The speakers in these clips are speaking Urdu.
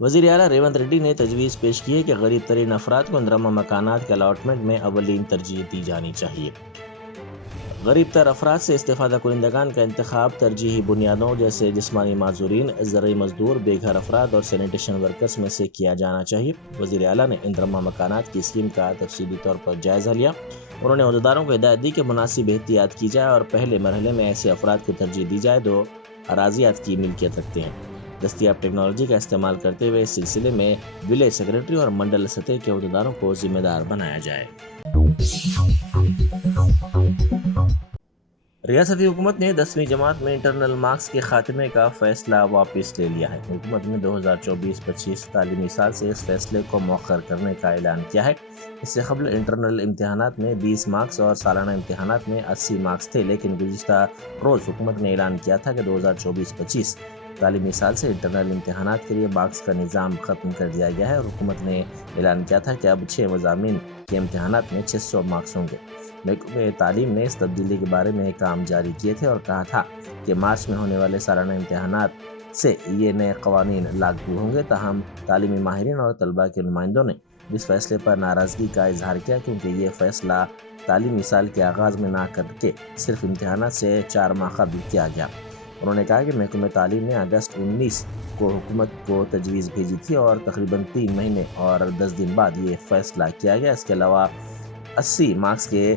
وزیر اعلیٰ ریونت ریڈی نے تجویز پیش کی ہے کہ غریب ترین افراد کو اندرمہ مکانات کے الاٹمنٹ میں اولین ترجیح دی جانی چاہیے۔ غریب تر افراد سے استفادہ کنندگان کا انتخاب ترجیحی بنیادوں جیسے جسمانی معذورین، زرعی مزدور، بے گھر افراد اور سینیٹیشن ورکرز میں سے کیا جانا چاہیے۔ وزیر اعلیٰ نے اندرمہ مکانات کی اسکیم کا تفصیلی طور پر جائزہ لیا۔ انہوں نے عہدیداروں کو ہدایت دی کہ مناسب احتیاط کی جائے اور پہلے مرحلے میں ایسے افراد کو ترجیح دی جائے جو اراضیات کی ملکیت رکھتے ہیں۔ دستیاب ٹیکنالوجی کا استعمال کرتے ہوئے اس سلسلے میں ولیج سیکرٹری اور منڈل سطح کے عہدیداروں کو ذمہ دار بنایا جائے۔ ریاستی حکومت نے 10ویں جماعت میں انٹرنل مارکس کے خاتمے کا فیصلہ واپس لے لیا ہے۔ حکومت نے 2024-25 تعلیمی سال سے اس فیصلے کو مؤخر کرنے کا اعلان کیا ہے۔ اس سے قبل انٹرنل امتحانات میں 20 مارکس اور سالانہ امتحانات میں 80 مارکس تھے، لیکن گزشتہ روز حکومت نے اعلان کیا تھا کہ 2024-25 تعلیمی سال سے انٹرنل امتحانات کے لیے مارکس کا نظام ختم کر دیا گیا ہے، اور حکومت نے اعلان کیا تھا کہ اب 6 مضامین کے امتحانات میں 600 مارکس ہوں گے۔ محکمہ تعلیم نے اس تبدیلی کے بارے میں کام جاری کیے تھے اور کہا تھا کہ مارچ میں ہونے والے سالانہ امتحانات سے یہ نئے قوانین لاگو ہوں گے، تاہم تعلیمی ماہرین اور طلباء کے نمائندوں نے اس فیصلے پر ناراضگی کا اظہار کیا، کیونکہ یہ فیصلہ تعلیمی سال کے آغاز میں نہ کر کے صرف امتحانات سے 4 ماہ قبل کیا گیا۔ انہوں نے کہا کہ محکمہ تعلیم نے اگست 19 کو حکومت کو تجویز بھیجی تھی اور تقریباً 3 مہینے اور 10 دن بعد یہ فیصلہ کیا گیا۔ اس کے علاوہ 80 مارکس کے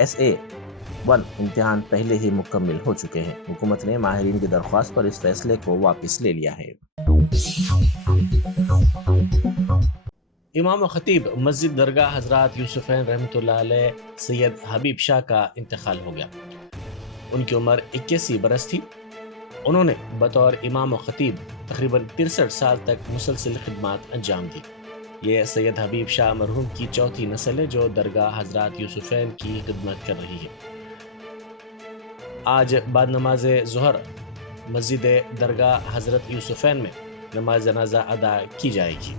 SA-1 امتحان پہلے ہی مکمل ہو چکے ہیں۔ حکومت نے ماہرین کی درخواست پر اس فیصلے کو واپس لے لیا ہے۔ امام و خطیب مسجد درگاہ حضرات یوسفین رحمۃ اللہ علیہ سید حبیب شاہ کا انتقال ہو گیا۔ ان کی عمر 81 برس تھی۔ انہوں نے بطور امام و خطیب تقریباً 63 سال تک مسلسل خدمات انجام دی۔ یہ سید حبیب شاہ مرحوم کی چوتھی نسل ہے جو درگاہ حضرات یوسفین کی خدمت کر رہی ہے۔ آج بعد نماز ظہر مسجد درگاہ حضرت یوسفین میں نماز جنازہ ادا کی جائے گی۔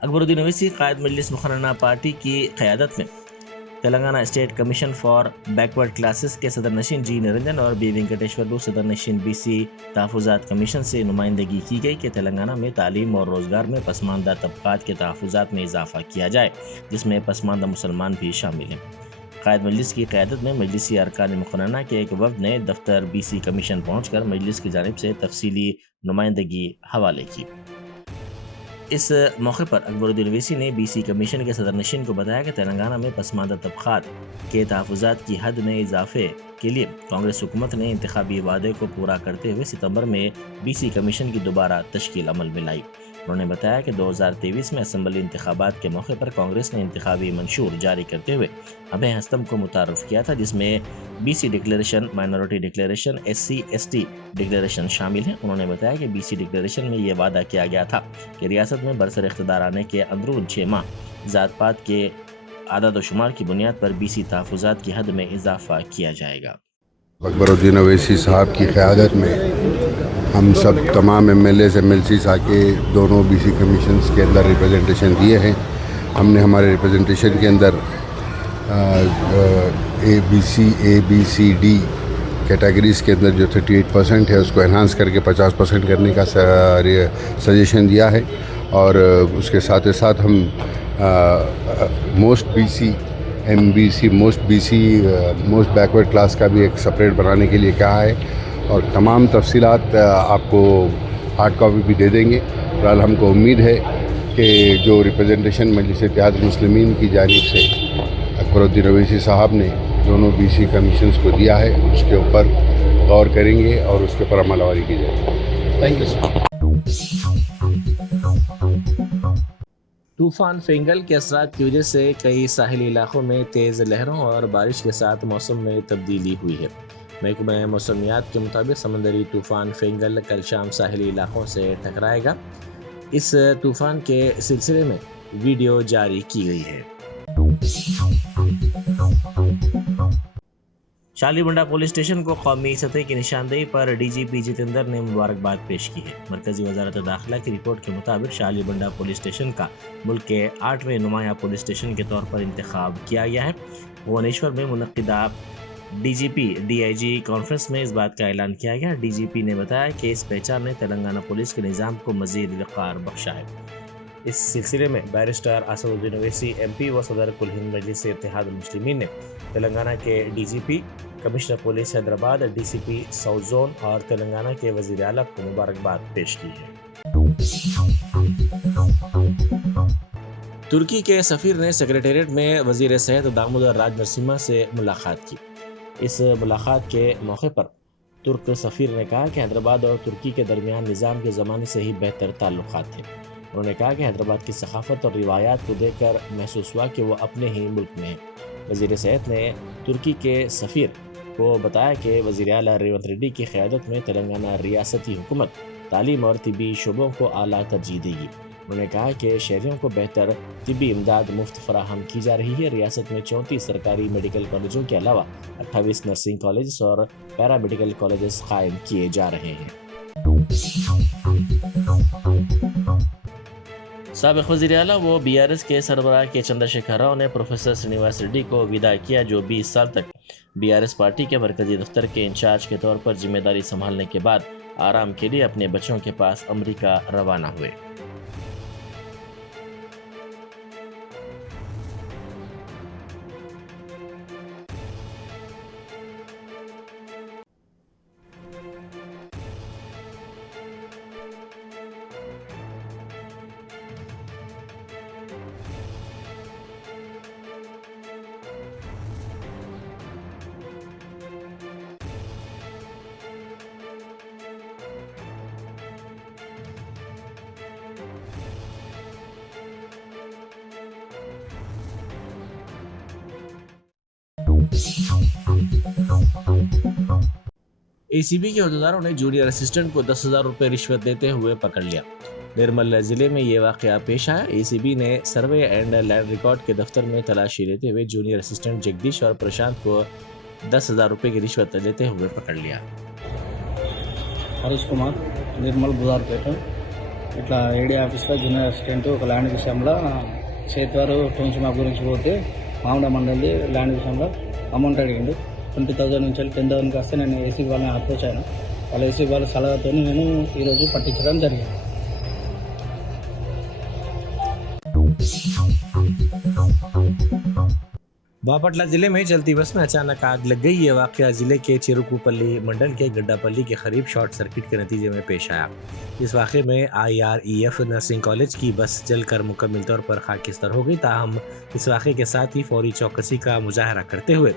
اکبر الدین اویسی قائد مجلس مقننہ پارٹی کی قیادت میں Telangana state commission for backward classes کے صدر نشین جی نرنجن اور بی وینکٹیشور صدر نشین BC تحفظات کمیشن سے نمائندگی کی گئی کہ تلنگانہ میں تعلیم اور روزگار میں پسماندہ طبقات کے تحفظات میں اضافہ کیا جائے، جس میں پسماندہ مسلمان بھی شامل ہیں۔ قائد مجلس کی قیادت میں مجلسی ارکان مقننہ کے ایک وفد نے دفتر BC کمیشن پہنچ کر مجلس کی جانب سے تفصیلی نمائندگی حوالے کی۔ اس موقع پر اکبر الدین اویسی نے BC کمیشن کے صدر نشین کو بتایا کہ تلنگانہ میں پسماندہ طبقات کے تحفظات کی حد میں اضافے کے لیے کانگریس حکومت نے انتخابی وعدے کو پورا کرتے ہوئے ستمبر میں BC کمیشن کی دوبارہ تشکیل عمل میں لائی۔ انہوں نے بتایا کہ 2023 میں اسمبلی انتخابات کے موقع پر کانگریس نے انتخابی منشور جاری کرتے ہوئے ابھے ہستم کو متعارف کیا تھا، جس میں BC declaration, minority declaration, SC/ST declaration شامل ہیں۔ انہوں نے بتایا کہ BC ڈکلیریشن میں یہ وعدہ کیا گیا تھا کہ ریاست میں برسر اقتدار آنے کے اندرون 6 ماہ ذات پات کے اعداد و شمار کی بنیاد پر BC تحفظات کی حد میں اضافہ کیا جائے گا۔ اکبر الدین اویسی صاحب کی قیادت میں ہم سب تمام MLAs MLCs آ کے دونوں BC کمیشنز کے اندر ریپرزنٹیشن دیے ہیں۔ ہم نے ہمارے ریپرزنٹیشن کے اندر ABCD کیٹیگریز کے اندر جو 38% ہے اس کو انہانس کر کے 50% کرنے کا سجیشن دیا ہے، اور اس کے ساتھ ساتھ ہم موسٹ موسٹ بیکورڈ کلاس کا بھی ایک سپریٹ بنانے کے لیے کہا ہے، اور تمام تفصیلات آپ کو ہارڈ کاپی بھی دے دیں گے۔ فلحال ہم کو امید ہے کہ جو ریپرزنٹیشن مجلس اتحاد المسلمین کی جانب سے اکبر الدین اویسی صاحب نے دونوں BC کمیشنز کو دیا ہے، اس کے اوپر غور کریں گے اور اس کے اوپر عمل آوری کی جائے گی۔ Thank you sir. طوفان فینگل کے اثرات کی وجہ سے کئی ساحلی علاقوں میں تیز لہروں اور بارش کے ساتھ موسم میں تبدیلی ہوئی ہے۔ محکمہ موسمیات کے مطابق سمندری طوفان فینگل کل شام ساحلی علاقوں سے ٹکرائے گا. اس طوفان کے سلسلے میں ویڈیو جاری کی گئی ہے. شالی بنڈا پولیس اسٹیشن کو قومی سطح کی نشاندہی پر ڈی جی پی جتیندر نے مبارکباد پیش کی ہے. مرکزی وزارت داخلہ کی رپورٹ کے مطابق شالی بنڈا پولیس اسٹیشن کا ملک کے 8ویں نمایاں پولیس اسٹیشن کے طور پر انتخاب کیا گیا ہے. بھونیشور میں منعقدہ D G P D I G conference میں اس بات کا اعلان کیا گیا. ڈی جی پی نے بتایا کہ اس پہچان نے تلنگانہ پولیس کے نظام کو مزید وقار بخشا ہے. اس سلسلے میں بیرسٹر اسد الدین اویسی ایم پی و صدر کل ہند مجلس اتحاد المسلمین نے تلنگانہ کے D G P, commissioner police Hyderabad, D C P south zone اور تلنگانہ کے وزیر اعلیٰ کو مبارکباد پیش کی ہے. ترکی کے سفیر نے سیکریٹریٹ میں وزیر صحت دامودر راج نرسمہا سے ملاقات کی. اس ملاقات کے موقع پر ترک سفیر نے کہا کہ حیدرآباد اور ترکی کے درمیان نظام کے زمانے سے ہی بہتر تعلقات تھے. انہوں نے کہا کہ حیدرآباد کی ثقافت اور روایات کو دیکھ کر محسوس ہوا کہ وہ اپنے ہی ملک میں ہیں. وزیر صحت نے ترکی کے سفیر کو بتایا کہ وزیر اعلیٰ ریونت ریڈی کی قیادت میں تلنگانہ ریاستی حکومت تعلیم اور طبی شعبوں کو اعلیٰ ترجیح دے گی. انہوں نے کہا کہ شہریوں کو بہتر طبی امداد مفت فراہم کی جا رہی ہے. ریاست میں 34 سرکاری میڈیکل کالجوں کے علاوہ 28 نرسنگ کالجز اور پیرا میڈیکل کالجز قائم کیے جا رہے ہیں. سابق وزیر اعلیٰ و بی آر ایس کے سربراہ کے چندر شیکھر راؤ نے پروفیسر سرینواس ریڈی کو وداع کیا، جو 20 سال تک بی آر ایس پارٹی کے مرکزی دفتر کے انچارج کے طور پر ذمہ داری سنبھالنے کے بعد آرام کے لیے اپنے بچوں کے پاس امریکہ روانہ ہوئے. اے سی بی کے عہدیداروں نے جونیئر اسسٹنٹ کو 10,000 روپے رشوت دیتے ہوئے پکڑ لیا. نرمل ضلع میں یہ واقعہ پیش آیا. اے سی بی نے سروے اینڈ لینڈ ریکارڈ کے دفتر میں تلاشی لیتے ہوئے جونیئر اسسٹنٹ جگدیش اور پرشانت کو 10,000 روپے کی رشوت لیتے ہوئے پکڑ لیا. హరీష్ కుమార్ నిర్మల్ బుధార్పేట ఇట్లా ఏడీ ఆఫీస్లో జూనియర్ అసిస్టెంట్ ఒక ల్యాండ్ విషయంలో చేతివారు టౌన్షిప్ మ్యాప్ గురించి పోతే మామిడ మండలి ల్యాండ్ విషయంలో అమౌంట్ అడిగిండు. 20,000 నుంచి 10,000 వస్తే నేను ఏసీ వాళ్ళని అప్రోచ్ అయినా. వాళ్ళ ఏసీ వాళ్ళ సలహాతో నేను ఈరోజు పట్టించడం జరిగింది. باپٹلہ ضلع میں چلتی بس میں اچانک آگ لگ گئی. یہ واقعہ ضلع کے چیروکوپلی منڈل کے گڈا پلی کے قریب شارٹ سرکٹ کے نتیجے میں پیش آیا. اس واقعے میں IREF نرسنگ کالج کی بس جل کر مکمل طور پر خاکستر ہو گئی. تاہم اس واقعے کے ساتھ ہی فوری چوکسی کا مظاہرہ کرتے ہوئے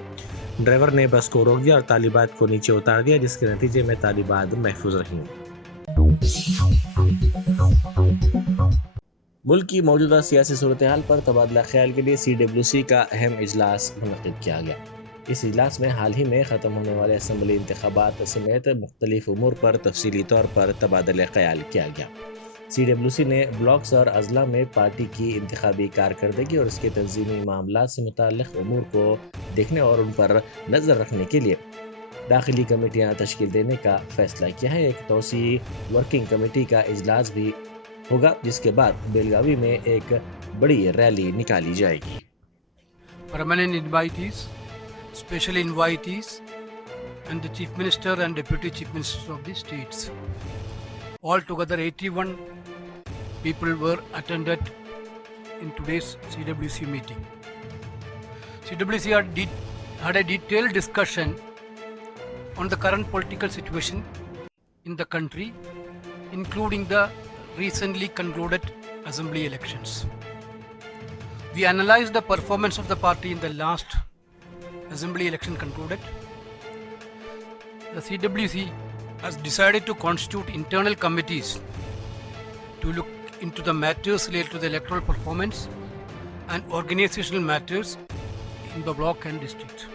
ڈرائیور نے بس کو روک دیا اور طالبات کو نیچے اتار دیا، جس کے نتیجے میں طالبات محفوظ رہیں. ملک کی موجودہ سیاسی صورتحال پر تبادلہ خیال کے لیے CWC کا اہم اجلاس منعقد کیا گیا. اس اجلاس میں حال ہی میں ختم ہونے والے اسمبلی انتخابات سمیت مختلف امور پر تفصیلی طور پر تبادلہ خیال کیا گیا. CWC نے بلاکس اور اضلاع میں پارٹی کی انتخابی کارکردگی اور اس کے تنظیمی معاملات سے متعلق امور کو دیکھنے اور ان پر نظر رکھنے کے لیے داخلی کمیٹیاں تشکیل دینے کا فیصلہ کیا ہے. ایک توسیعی ورکنگ کمیٹی کا اجلاس بھی ہوگا، جس کے بعد بیلگاوی میں ایک بڑی ریلی نکالی جائے گی. Permanent invitees, special invitees, and the Chief Minister and Deputy Chief Ministers of the states. Altogether 81 people were attended in today's CWC meeting. CWC had a detailed discussion on the current political situation in the country, including the recently concluded assembly elections. We analyzed the performance of the party in the last assembly election concluded. The CWC has decided to constitute internal committees to look into the matters related to the electoral performance and organizational matters in the block and district.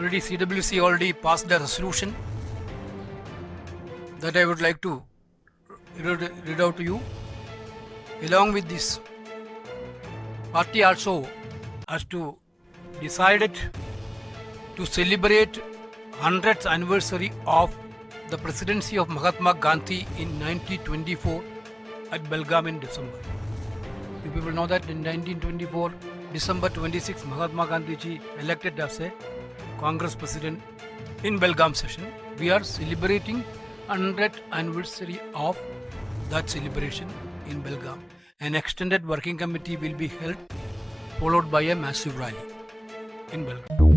already CWC already passed the resolution that I would like to read out to you. Along with this, party also has to decided to celebrate 100th anniversary of the presidency of Mahatma Gandhi in 1924 at Belgaum in December. You people know that in 1924, December 26, Mahatma Gandhi ji elected as a Congress president in Belgaum session. We are celebrating 100th anniversary of that celebration in Belgaum. An extended working committee will be held, followed by a massive rally in Belgaum.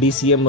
DCM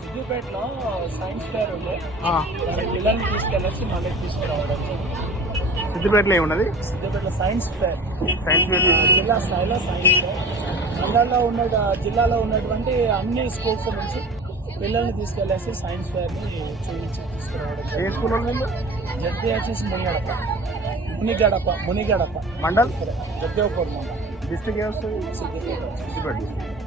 సిద్దిపేటలో సైన్స్ ఫేర్ ఉండే పిల్లల్ని తీసుకెళ్ళేసి మళ్ళీ తీసుకురావడం. సిద్దిపేటలో ఏమున్నది? సిద్దిపేటలో సైన్స్ ఫేర్, సైన్స్ ఫేర్ జిల్లా స్థాయిలో సైన్స్ ఫేర్. జిల్లాలో ఉన్నటువంటి అన్ని స్కూల్స్ నుంచి పిల్లల్ని తీసుకెళ్ళేసి సైన్స్ ఫేర్ని చూపించి తీసుకురావడం. ఏ స్కూల్ ఉంది? జడ్పీహెచ్ఎస్ మునిగడప మండల్ జగదేవ్పూర్ మండల్. డిస్ట్రిక్ట్ ఏ వస్తుంది? సిద్దిపేట. సిద్దిపేట డిస్ట్రిక్ట్.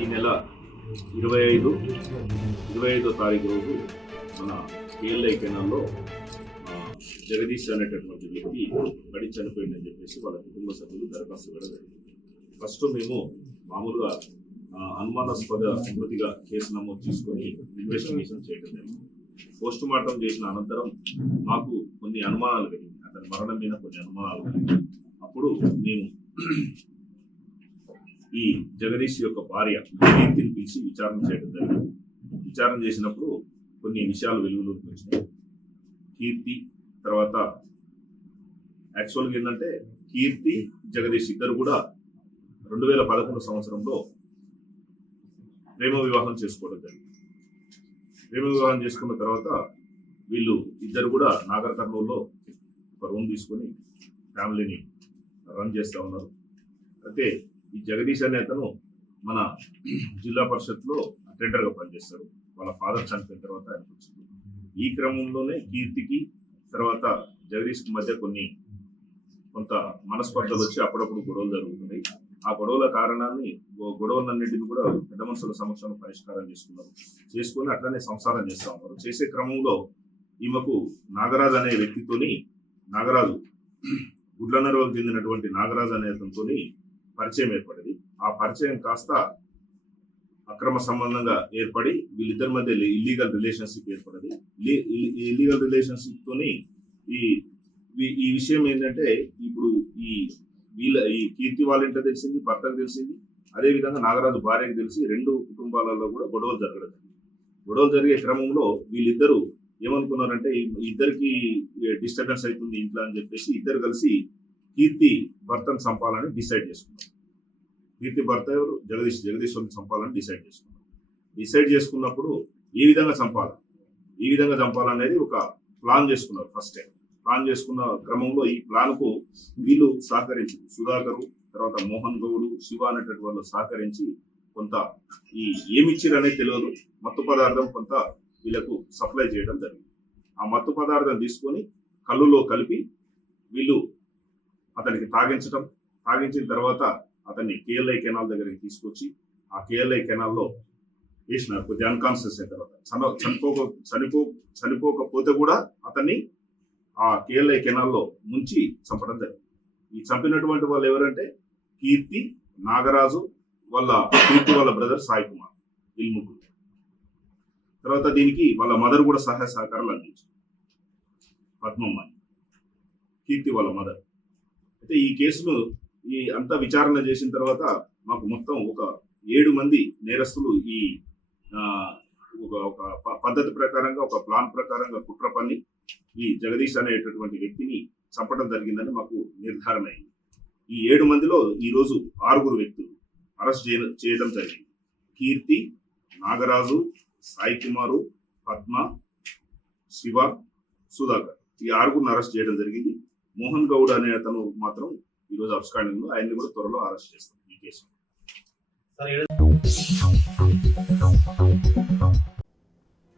ఈ నెల 25వ తారీఖు రోజు మన కేఎల్ఐ కెనాల్లో జగదీష్ అనేటటువంటి వ్యక్తి పడి చనిపోయిందని చెప్పేసి వాళ్ళ కుటుంబ సభ్యులు దరఖాస్తు కూడా జరిగింది. ఫస్ట్ మేము మామూలుగా అనుమానాస్పద మృతిగా కేసు నమోదు చేసుకొని ఇన్వెస్టిగేషన్ చేయడం జరిగింది. పోస్ట్ మార్టం చేసిన అనంతరం మాకు కొన్ని అనుమానాలు కలిగింది. అతని మరణం మీద కొన్ని అనుమానాలు కలిగింది. అప్పుడు మేము ఈ జగదీష్ యొక్క భార్య కీర్తిని పిలిచి విచారణ చేయడం జరిగింది. విచారణ చేసినప్పుడు కొన్ని విషయాలు వెలుగులోకి వచ్చినాయి. కీర్తి తర్వాత యాక్చువల్గా ఏంటంటే కీర్తి జగదీష్ ఇద్దరు కూడా 2011 సంవత్సరంలో ప్రేమ వివాహం చేసుకోవడం జరిగింది. ప్రేమ వివాహం చేసుకున్న తర్వాత వీళ్ళు ఇద్దరు కూడా నాగర్ కర్నూలులో ఒక రూమ్ తీసుకొని ఫ్యామిలీని రన్ చేస్తూ ఉన్నారు. అయితే ఈ జగదీష్ అనే అతను మన జిల్లా పరిషత్లో అటెండర్గా పనిచేస్తారు. వాళ్ళ ఫాదర్ చనిపోయిన తర్వాత ఆయనకు వచ్చింది. ఈ క్రమంలోనే కీర్తికి తర్వాత జగదీష్కి మధ్య కొంత మనస్పర్ధలు వచ్చి అప్పుడప్పుడు గొడవలు జరుగుతున్నాయి. ఆ గొడవల కారణాన్ని గొడవలన్నింటినీ కూడా పెద్ద మనుషుల సమక్షంలో పరిష్కారం చేసుకొని అట్లనే సంసారం చేస్తూ ఉన్నారు. చేసే క్రమంలో ఈమెకు నాగరాజు అనే వ్యక్తితోని నాగరాజు గుడ్లనర్వకు చెందినటువంటి నాగరాజు అనే అతనితోని పరిచయం ఏర్పడింది. ఆ పరిచయం కాస్త అక్రమ సంబంధంగా ఏర్పడి వీళ్ళిద్దరి మధ్య ఇల్లీగల్ రిలేషన్షిప్ ఏర్పడింది. ఇల్లీగల్ రిలేషన్షిప్ తోని ఈ విషయం ఏంటంటే ఇప్పుడు ఈ కీర్తి వాళ్ళ ఇంట్లో తెలిసింది, భర్తకు తెలిసింది, అదేవిధంగా నాగరాజు భార్యకు తెలిసి రెండు కుటుంబాలలో కూడా గొడవలు జరగడం. గొడవలు జరిగే క్రమంలో వీళ్ళిద్దరూ ఏమనుకున్నారంటే ఇద్దరికి డిస్టర్బెన్స్ అవుతుంది ఇంట్లో అని చెప్పేసి ఇద్దరు కలిసి కీర్తి భర్తను చంపాలని డిసైడ్ చేసుకున్నారు. కీర్తి భర్త ఎవరు? జగదీశ్వరుని చంపాలని డిసైడ్ చేసుకున్నప్పుడు ఏ విధంగా చంపాలనేది ఒక ప్లాన్ చేసుకున్నారు. ఫస్ట్ టైం ప్లాన్ చేసుకున్న క్రమంలో ఈ ప్లాన్కు వీళ్ళు సహకరించి సుధాకరు తర్వాత మోహన్ గౌడు శివ అనేటటువంటి వాళ్ళు సహకరించి కొంత ఏమిచ్చిరు అనేది తెలియదు మత్తు పదార్థం కొంత వీళ్ళకు సప్లై చేయడం జరిగింది. ఆ మత్తు పదార్థం తీసుకొని కళ్ళులో కలిపి వీళ్ళు అతనికి తాగించిన తర్వాత అతన్ని కేఎల్ఐ కెనాల్ దగ్గరికి తీసుకొచ్చి ఆ కేఎల్ఐ కెనాల్లో వేసినారు. కొద్దిగా అన్కాన్షియస్ అయిన తర్వాత చనిపోకపోతే కూడా అతన్ని ఆ కేఎల్ఐ కెనాల్లో ముంచి చంపడం జరిగింది. ఈ చంపినటువంటి వాళ్ళు ఎవరంటే కీర్తి, నాగరాజు, కీర్తి వాళ్ళ బ్రదర్ సాయి కుమార్, వీళ్ళు ముగ్గురు. తర్వాత దీనికి వాళ్ళ మదర్ కూడా సహాయ సహకారాలు అందించారు, పద్మమ్మ, కీర్తి వాళ్ళ మదర్. అయితే ఈ కేసును అంతా విచారణ చేసిన తర్వాత మాకు మొత్తం ఒక 7 మంది నేరస్తులు ఈ ఒక పద్ధతి ప్రకారంగా, ఒక ప్లాన్ ప్రకారంగా కుట్ర పన్ని ఈ జగదీష్ అనేటటువంటి వ్యక్తిని చంపడం జరిగిందని మాకు నిర్ధారణ అయింది. ఈ 7 మందిలో ఈరోజు 6 వ్యక్తులు అరెస్ట్ చేయడం జరిగింది. కీర్తి, నాగరాజు, సాయి కుమారు, పద్మ, శివ, సుధాకర్, ఈ 6 అరెస్ట్ చేయడం జరిగింది. మోహన్ గౌడ్ అనే అతను మాత్రం ఈరోజు అబ్స్కాండింగ్ లో, ఆయన్ని కూడా త్వరలో అరెస్ట్ చేస్తాం ఈ కేసు.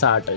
60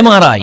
MRI,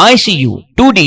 ICU, 2D